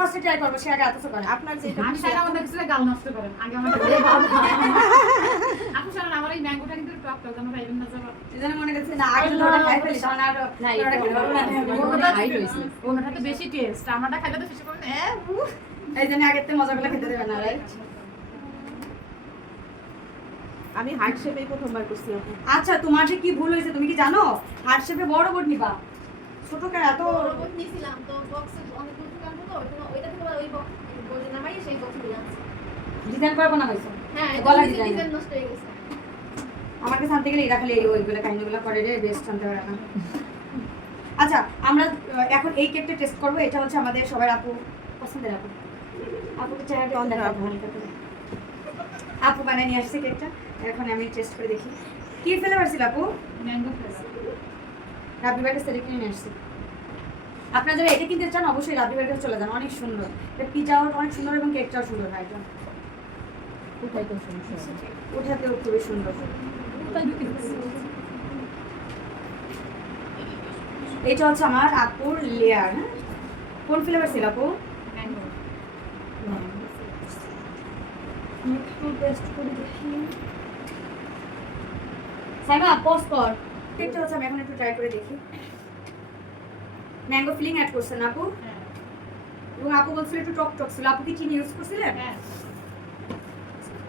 ফার্স্টে ট্রাই করব সে আগে আতসা করে। আপনার যেটা আমি সারা আমাদের কিছু গাল নষ্ট করেন। আগে আমার আপু সারা আমার এই ম্যাঙ্গোটা কিন্তু টক টক না যাবা এজন্য মনে করছি না আগে তো ওটা খাই ফেলি তখন আর না, এটা না। ওটা। ওনাটা তো বেশি টেস্ট আমারটা খাইলে তো শেষ এ এই জন্য আগের থেকে মজা করে খেতে দেবে না রাইট আমি হার্ট শেপেই প্রথমবার করছি আচ্ছা তোমার যে কি ভুল হয়েছে তুমি কি জানো? হার্ট শেপে বড় বোর্ড নিবা। ছোট কেন এত নিয়েছিলাম তো বক্সে অনেক দূর থেকে আনব তো ওইটা থেকে ওই বক্স বলে নামাই সেই বক্স নিয়ে আসছি ডিজাইন করে বানা হয়েছে? হ্যাঁ গলা ডিজাইন নষ্ট হয়ে গেছে। আমাকে শান্তি গেলে এটা খালি ওইগুলো কাহিনীগুলো করে রে বেস্ট শান্তি হয় না। আচ্ছা আমরা এখন এই কেকটা টেস্ট করব। এটা হচ্ছে আমাদের সবার আপু পছন্দের আপু। আপুকে চেহারাটা দেখাবো? হালকা আপু বানিয়ে নিয়ে আসছে কেকটা এখন আমি টেস্ট করে দেখি। কি ফ্লেভার ছিল আপু? ম্যাঙ্গো ফ্লেভার রাবি বার্গার সেটা কিনে নিয়ে আসছি। আপনারা যারা এটা কিনতে চান অবশ্যই রাবি বার্গার চলে যান অনেক সুন্দর। এটা পিজাও অনেক সুন্দর এবং কেকটাও সুন্দর হয় এটা। কোন সমস্যা ওঠাতেও খুবই সুন্দর। এটা হচ্ছে আমার আপুর লেয়ার হ্যাঁ? কোন ফ্লেভার ছিল আপু? সাইমা পজ কর। কেকটা হচ্ছে আমি এখন একটু ট্রাই করে দেখি। ম্যাঙ্গো ফিলিং অ্যাড করছেন আপু? হ্যাঁ। এবং আপু বলছিল একটু টক টক ছিল। আপু কি চিনি ইউজ করছিলেন? হ্যাঁ।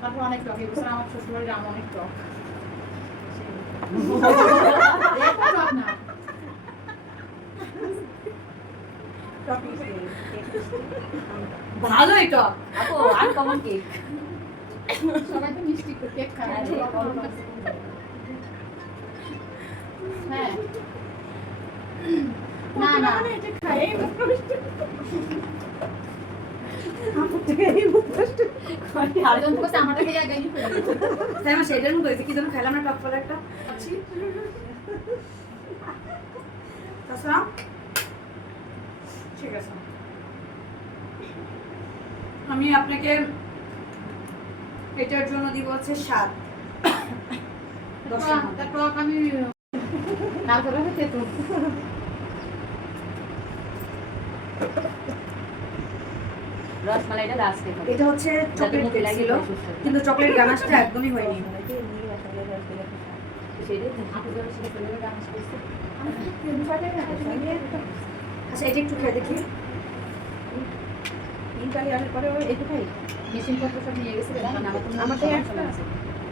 তারপর অনেক টক এবছর আমার শ্বশুরবাড়ির আম অনেক টক। ভালোই টক। আপু আর কমন কেক সবাই তো মিষ্টি কেক খায়। হ্যাঁ। না না। আছে। আমি আপনাকে এটার জন্য দিব হচ্ছে সাত। আমি এটা হচ্ছে চকলেট ছিল। কিন্তু চকলেট গানাশটা একদমই হয়নি। আচ্ছা এটা একটু খেয়ে দেখি। ইন্টারভিউ আসার পরে ওই একটু খাই মেশিন পত্র সব নিয়ে গেছে আমার তো একটা আছে।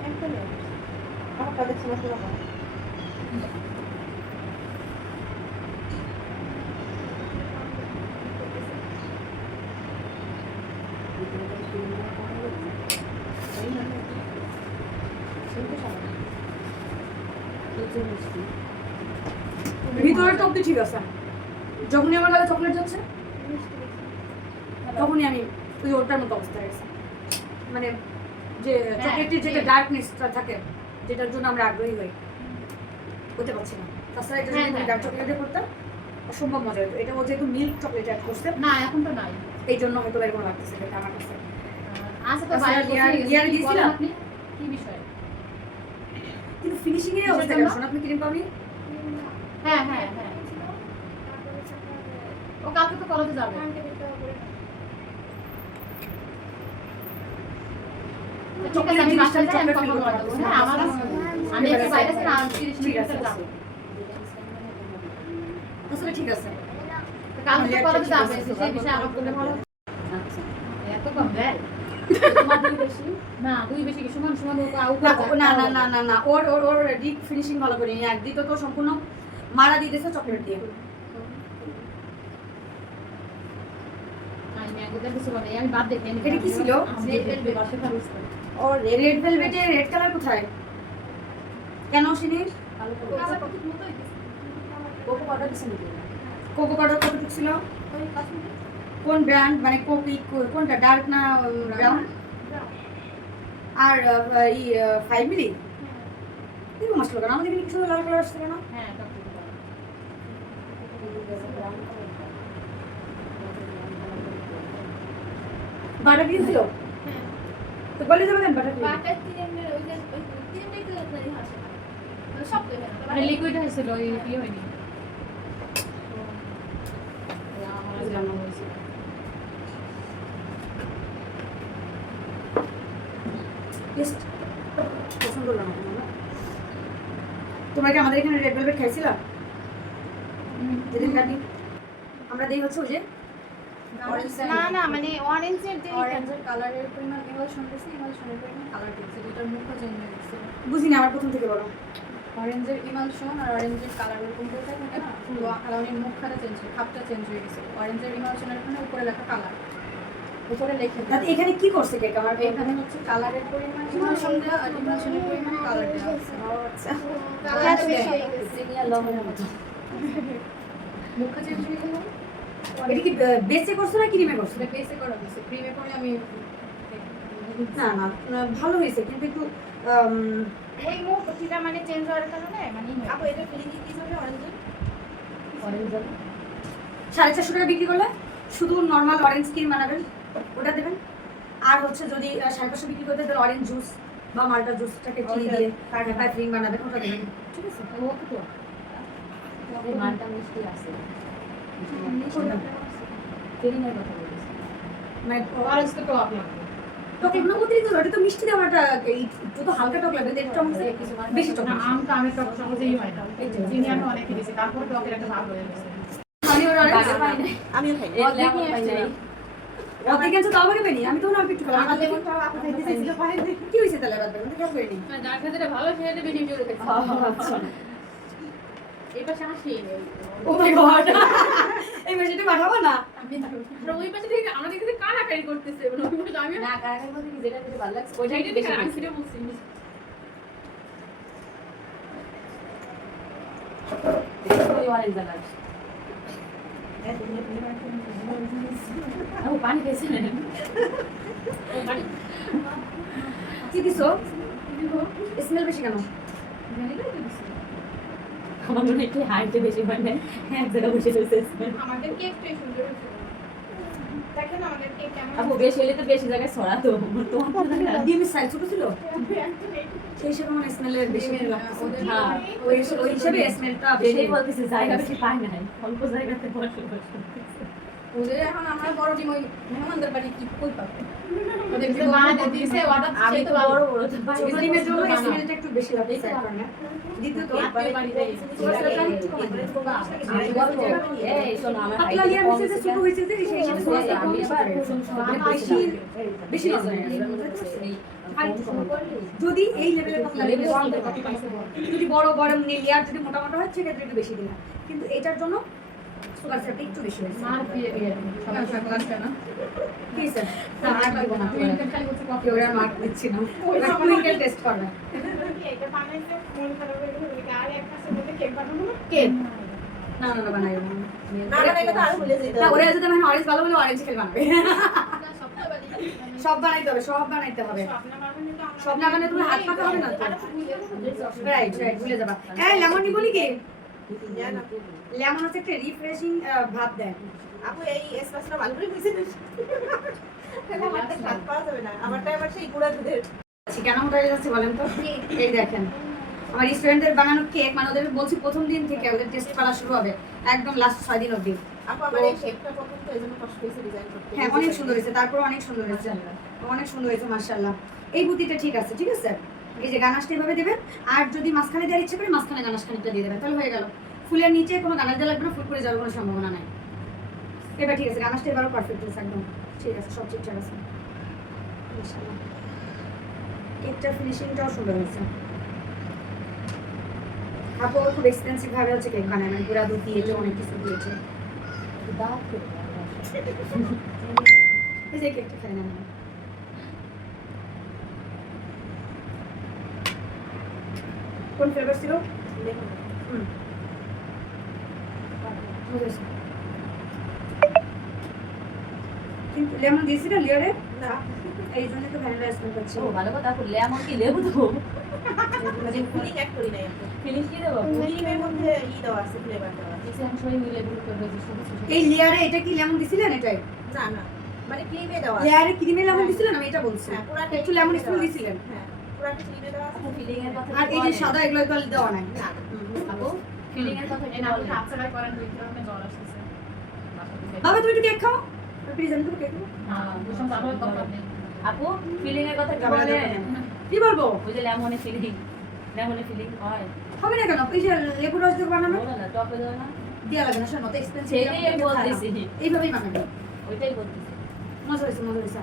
একটা নেই। আমারটা দেখছি না খাওয়া। অব্দি ঠিক আছে। যখনই আমার গালে চকলেট যাচ্ছে তখনই আমি ওই ওটার মতো অবস্থা গেছে। মানে যে চকলেটের যেটা ডার্কনেসটা থাকে যেটার জন্য আমরা আগ্রহী হই হতে পারছি না। তাছাড়া এটা হ্যাঁ, যদি হ্যাঁ। ডার্ক চকলেটে করতাম অসম্ভব মজা হতো এটা ও যেহেতু মিল্ক চকলেট অ্যাড করছে না এখন তো নাই। এই জন্য হয়তো এরকম লাগতেছে এটা আমার কাছে। আচ্ছা তো বাইরে? বলেন আপনি? কি বিষয়? কিন্তু ফিনিশিং এর অবস্থা কেমন আপনি কিনে পাবি হ্যাঁ হ্যাঁ হ্যাঁ। ও কালকে তো কলেজে যাবে। ঠিক আছে আমি বাসায় যাই আমি কথা বলে দেবো। হ্যাঁ আমার আমি একটু বাইরে আছি না তিরিশ ঠিক মিনিট আছে। যাব আসলে ঠিক আছে। তো কালকে কলেজে যাবে সেই বিষয়ে আমার ভালো আচ্ছা। এত কম দেয়? না দুই বেশি কি সমান সমান না না না না না না ওর ওর ওর ডিপ ফিনিশিং ভালো করে নিয়ে একদিন তো সম্পূর্ণ মারা দিয়ে চকলেট দিয়ে আমি ম্যাঙ্গো দিয়ে কিছু বলে আমি বাদ দেখি এটা কি ছিল? রেড ভেলভেট কালার কোথায় কেন চিনি কোকো পাউডার কোকো পাউডার কতটুকু ছিল কোন ব্র্যান্ড মানে কোকি কোনটা? ডার্ক না ব্রাউন? আর আহ, ই ফাইভ মিলি? এরকম আসলো কেন? আমাদের কিছু লাল কালার আসছে কেন? হ্যাঁ বাটার দিয়ে ছিল তো বলে যাবে কেন বাটার বাটার ক্রিমের ওই যে ক্রিমটাই তো আপনারই হাসে মানে সব তো মানে লিকুইড হয়েছিল ওই ইয়ে হয়নি। আমার আজ হয়েছিল টেস্ট পছন্দ না। তোমার? কি আমাদের এখানে রেড ভেলভেট খাইছিল যেদিন কাটি আমরা দিই হচ্ছে ওই যে না না মানে অরেঞ্জের যে অরেঞ্জের কালারের পরিমাণ ইমালশন দিয়েছে ইমালশনের পরিমাণ কালার দিয়েছে দুটার মুখও চেঞ্জ হয়ে গেছে। বুঝি না আমার প্রথম থেকে বলো। অরেঞ্জের ইমালশন আর অরেঞ্জের কালার এরকম থাকে না পুরো কালারের মুখখানা চেঞ্জ খাপটা চেঞ্জ হয়ে গেছে। অরেঞ্জের ইমালশনের এখানে উপরে লেখা কালার উপরে লেখে এখানে কি করছে কেক? আমার এখানে হচ্ছে কালারের পরিমাণ কালার দেওয়া আছে। আচ্ছা। কালার হয়ে গেল এটা কি বেসে করছ না ক্রিমে করছ? সেটা বেসে করা হয়েছে। ক্রিমে করে আমি না না ভালো হয়েছে কিন্তু একটু ওই মুখটা মানে চেঞ্জ হওয়ার কারণে মানে আপু এটা ফিলিং কি হবে? অরেঞ্জের সাড়ে চারশো টাকা বিক্রি করলে শুধু নর্মাল অরেঞ্জ ক্রিম বানাবেন? ওটা দেবেন। আর হচ্ছে যদি সাড়ে পাঁচশো বিক্রি করতে তাহলে অরেঞ্জ জুস বা মাল্টা জুসটাকে চিনি দিয়ে ক্রিম বানাবেন ওটা দেবেন। ঠিক আছে? মিষ্টি আছে। তো একটু তো হালকা টক লাগবে আমাদের বেশি টক না আম তো আমের টক সহজেই হয় না। চিনি আমি অনেক খেয়েছি তারপর টকের একটা ভাব হয়ে গেছে। আমি ওর অরেঞ্জ আমিও খাই অর্ধেক। অর্ধেক আছে তাও আমাকে পেনি আমি তো না একটু খেলাম আমার লেমন কি হয়েছে তাহলে বাদ দেবেন কেউ করিনি যার ক্ষেত্রে ভালো সেটা বেশি জোরে খেতে আচ্ছা। এই পাশে হাসি ও মাই গড। এই মেশিনটা পাঠাবো না। ওই পাশে থেকে আমাদের কাছে কানাকারি করতেছে? মানে ওই পাশে আমি না কারাকারি বলতে কি যেটা যেটা ভালো লাগছে ওইটাই বেশি আমি। সেটা বলছি। ওই orange কি দিছো? স্মেল বেশি কেন? আমার মনে হয় একটু হাইটে বেশি হয় না? এক জায়গায় বসে রয়েছে আমাদের কেকটাই সুন্দর হয়েছে দেখেন আমাদের কেক কেমন আপু বেশি হলে তো বেশি জায়গায় ছড়াতো। তোমার ছোট ছিল। সেই হিসেবে আমার বেশি হ্যাঁ ওই ওই হিসেবে স্মেলটা বেশি। এটাই জায়গা বেশি পাই না অল্প জায়গাতে বসে ওদের এখন আমরা বড় টিম ওই মেহমানদের বাড়ি কি কই পাবে? যদি এই লেভেলের যদি বড় বড় লেয়ার যদি মোটা মোটা হয় সেক্ষেত্রে একটু বেশি দিলাম। কিন্তু এটার জন্য সুগার সেটটা একটু বেশি হয়েছে। মার দিয়ে দিয়ে সবাই সবাই ক্লাস না? কি স্যার আর দিব না। খালি বলছিস কফি কেউ মার্ক দিচ্ছি না। এবার টুইঙ্কেল টেস্ট করবে। এটা বানাইতে মন খারাপ হয়ে গেল। আর এক পাশে মধ্যে কেক বানাবো না? কেক না না না বানাই না। না, বানাইলে তো আরও ভুলে যেতে না ওরা যদি আমি অরেঞ্জ ভালো বলে অরেঞ্জ খেল বানাবে। সব বানাইতে হবে সব বানাইতে হবে। সব না বানালে তুমি হাত পাকা হবে না তো? রাইট রাইট ভুলে যাবা। এই লেমন নিবো কি লেমন হচ্ছে একটা রিফ্রেশিং ভাব দেয় আপু এই ভালো করে বুঝে নিস আমারটা স্বাদ পাওয়া যাবে না। আমারটা আবার সেই গুঁড়া দুধের। আচ্ছা, কেন মোটা হয়ে যাচ্ছে বলেন তো? এই দেখেন। আমার স্টুডেন্টদের বানানো কেক মানে ওদের বলছি প্রথম দিন থেকে ওদের টেস্ট করা শুরু হবে একদম লাস্ট ছয় দিন অবধি। আপু আমার এই শেপটা প্রথম তো এইজন্য কষ্ট হয়েছে ডিজাইন করতে। হ্যাঁ অনেক সুন্দর হয়েছে তারপর অনেক সুন্দর হয়েছে। অনেক সুন্দর হয়েছে মার্শাল্লাহ এই বুদ্ধিটা ঠিক আছে ঠিক আছে? এই যে গানাশটা এভাবে দেবেন আর যদি মাঝখানে দেওয়ার ইচ্ছে করে মাঝখানে গানাশ খানিকটা দিয়ে দেবেন তাহলে হয়ে গেল। ফুলের নিচে কোনো গানাশ দেওয়া লাগবে না ফুল করে যাওয়ার কোনো সম্ভাবনা নাই। এবার ঠিক আছে গানাশটা এবারও পারফেক্ট হয়েছে একদম। ঠিক আছে সব ঠিকঠাক আছে। কেকটার ফিনিশিংটাও সুন্দর হয়েছে। আপু খুব এক্সপেন্সিভ ভাবে হচ্ছে কেক বানায় মানে গুঁড়া দুধ দিয়েছে অনেক কিছু দিয়েছে। এই যে কেকটা কোন ফ্লেভার ছিল? হুম। বুঝেছি। কিন্তু লেমন দিয়েছি না লেয়ারে না। এই জন্য তো ভ্যানিলা স্মেল করছে ও ভালো কথা আপু লেমন কি লেবু দেবো? মানে পুডিং অ্যাড করি নাই ফিনিশ কি দেবো? পুডিংয়ের মধ্যে ই দেওয়া আছে ফ্লেভার দেওয়া আছে। সবাই মিলে লেবু করবে যে। এই লেয়ারে এটা কি লেমন দিছিলেন এটাই? না না। মানে ক্রিমে দেওয়া লেয়ারে ক্রিমে লেমন দিছিলেন? আমি এটা বলছি। হ্যাঁ পুরাটা একটু লেমন স্পুন দিছিলেন। হ্যাঁ। আর এই যে সাদা এগুলো এগুলো দেওয়া নাই বাবা তুমি একটু কেক খাও। প্লিজ আমি তো কেক হ্যাঁ আপু ফিলিং এর কথা। কি বলব? ওই যে লেমনে ফিলিং লেমনে ফিলিং হয়। হবে না কেন? এই যে লেবু রস দিয়ে বানানো? না টপে দাও না। দেওয়া লাগে না শোনো তো এক্সপেন্সিভ সেটাই বলতেছি। এইভাবেই বানাবে। ওইটাই বলতেছি। মজা হয়েছে মজা হয়েছে।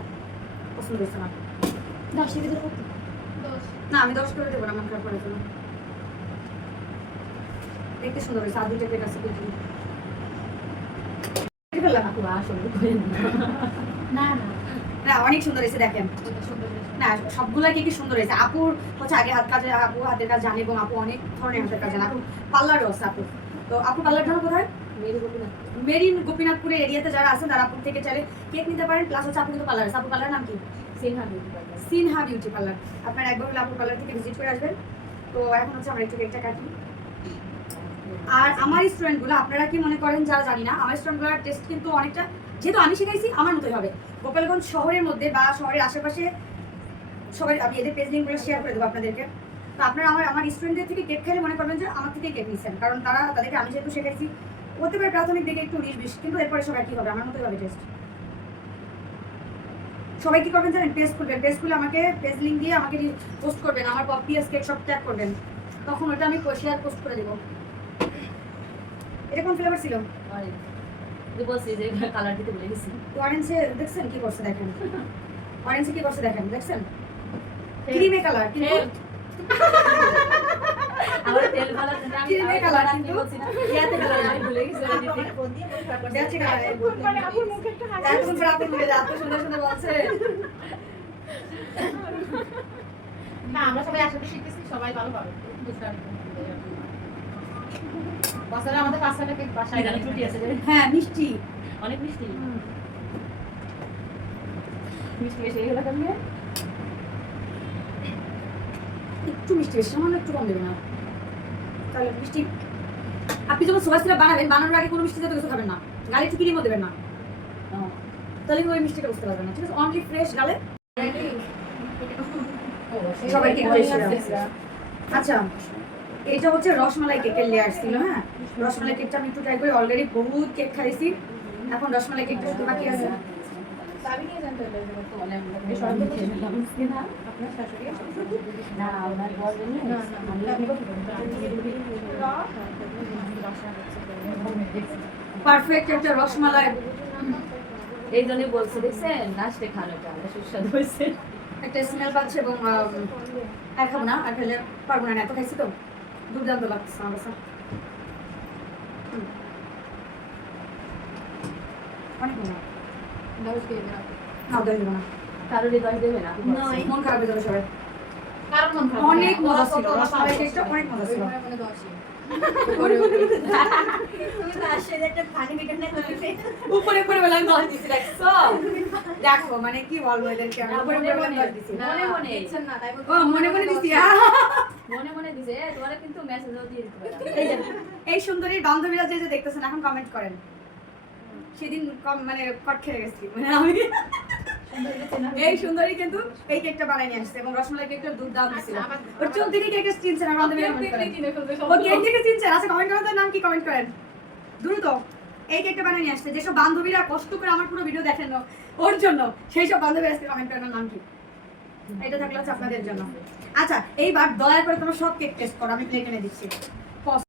পছন্দ হয়েছে না। দশ দোষ না আমি দশ করে দেবো না আমার খারাপ দেখতে সুন্দর হয়েছে আর আছে না। অনেক সুন্দর হয়েছে দেখেন। না সবগুলা কেকই সুন্দর হয়েছে। আপুর হচ্ছে আগে হাত কাজে আপু হাতের কাজ জানে এবং আপু অনেক ধরনের হাতের কাজ জানে। আপু পার্লারও আছে আপু। তো আপু পার্লার কোথায়? মেরিন গোপীনাথপুরে এরিয়াতে যারা আছেন তারা আপুর থেকে চাইলে কেক নিতে পারেন। প্লাস হচ্ছে আপু কিন্তু পার্লার আছে আপু পার্লার নাম কি? Sinha beauty Sinha beauty parlour আপনার একবার হলে পার্লার থেকে ভিজিট করে আসবেন। তো এখন হচ্ছে আমরা একটু কেকটা কাটি। আর আমার স্টুডেন্টগুলো, আপনারা কি মনে করেন, যারা জানি না, আমার স্টুডেন্টগুলোর টেস্ট কিন্তু অনেকটা, যেহেতু আমি শিখাইছি, আমার মতোই হবে। গোপালগঞ্জ শহরের মধ্যে বা শহরের আশেপাশে সবাই, আমি এদের পেজ লিঙ্কগুলো শেয়ার করে দেবো আপনাদেরকে। তো আপনারা আমার আমার স্টুডেন্টদের থেকে কেক খেলে মনে করবেন যে আমার থেকে কেক নিচ্ছেন। কারণ তারা, তাদেরকে আমি যেহেতু শেখাইছি, হতে পারে প্রাথমিক দিকে একটু উনিশ বিশ, কিন্তু এরপরে সবাই কী হবে। আমার মতোই হবে টেস্ট সবাই কি করবেন জানেন? পেজ খুলবেন। পেজ খুলে আমাকে পেজ লিঙ্ক দিয়ে আমাকে পোস্ট করবেন। আমার পপ কেক সব ট্যাগ করবেন। তখন ওটা আমি শেয়ার পোস্ট করে দেবো। এটা কোন ফ্লেভার ছিল? কালার দিতে ভুলে গেছি অরেঞ্জে দেখছেন কি করছে দেখেন? অরেঞ্জে কি করছে দেখেন? দেখছেন? ক্রিমে কালার না আমার সবাই শিখতেছি সবাই ভালো পাবে। বছরে আমাদের কেক বাসায় আছে হ্যাঁ মিষ্টি। অনেক মিষ্টি। মিষ্টি বেশি হয়ে গেল একটু মিষ্টি বেশি সামান্য একটু কম দেবে না। তাহলে মিষ্টি। আপনি যখন সোয়া সিরাপ বানাবেন বানানোর আগে কোনো মিষ্টি জাতীয় কিছু খাবেন না। গালে একটু ক্রিমও দেবেন না। তাহলে ওই মিষ্টিটা বুঝতে পারবেন না। ঠিক আছে অনলি ফ্রেশ গালে। সবাইকে আচ্ছা এটা হচ্ছে রসমালাই কেকের লেয়ার ছিল হ্যাঁ? রসমালাই কেকটা আমি একটু ট্রাই করি অলরেডি বহুত কেক খাইছি। এখন রসমালাই কেকটা শুধু বাকি আছে। চাবি নিয়ে যান তাহলে এই সব খেয়ে নিলাম না আপনার শাশুড়ি না ওনার বলবেন না পারফেক্ট একটা রসমালাই। এই জন্যই বলছে দেখছেন? লাস্টে খানোটা সুস্বাদু। হয়েছে একটা স্মেল পাচ্ছে এবং আর খাব না আর খেলে পারব না এত খাইছি তো। দুর্দান্ত লাগছে আমার কাছে অনেক মজা দশ দিয়ে দিলাম না দই দেবো না কারোর দশ দেবে না মন খারাপ হয়ে যাবে সবাই কারণ খারাপ অনেক মজা ছিল রসমালাই কেকটা অনেক মজা ছিল ওই দশই তুমি তো আসলে একটা ফানি ভিডিও না তুমি উপরে উপরে বেলা দশ দিছি দেখছ দেখো মানে কি বলব এদেরকে আমি উপরে উপরে বেলা দশ দিছি মনে মনে না তাই ও মনে মনে দিছি মনে মনে দিছে তোমার কিন্তু মেসেজও দিয়ে দিতে এই সুন্দরীর বান্ধবীরা যে যে দেখতেছেন এখন কমেন্ট করেন। সেদিন কম মানে কট খেয়ে গেছি মানে আমি? এই সুন্দরী কিন্তু এই কেকটা বানাই নিয়ে আসছে এবং রসমালাই কেকটা দুধ দাও দিছিল ওর চোখ দেখে কেকটা চিনছে না বান্ধবীরা কমেন্ট করেন ও কেক দেখে চিনছে আচ্ছা কমেন্ট করেন তার নাম কি কমেন্ট করেন? দ্রুত এই কেকটা বানিয়ে নিয়ে আসছে। যেসব বান্ধবীরা কষ্ট করে আমার পুরো ভিডিও দেখেন ওর জন্য সেই সব বান্ধবী আজকে কমেন্ট করেন নাম কি? এটা থাকলে হচ্ছে আপনাদের জন্য। আচ্ছা এইবার দয়া করে তোমার সব কেক টেস্ট করো আমি প্লেট এনে দিচ্ছি।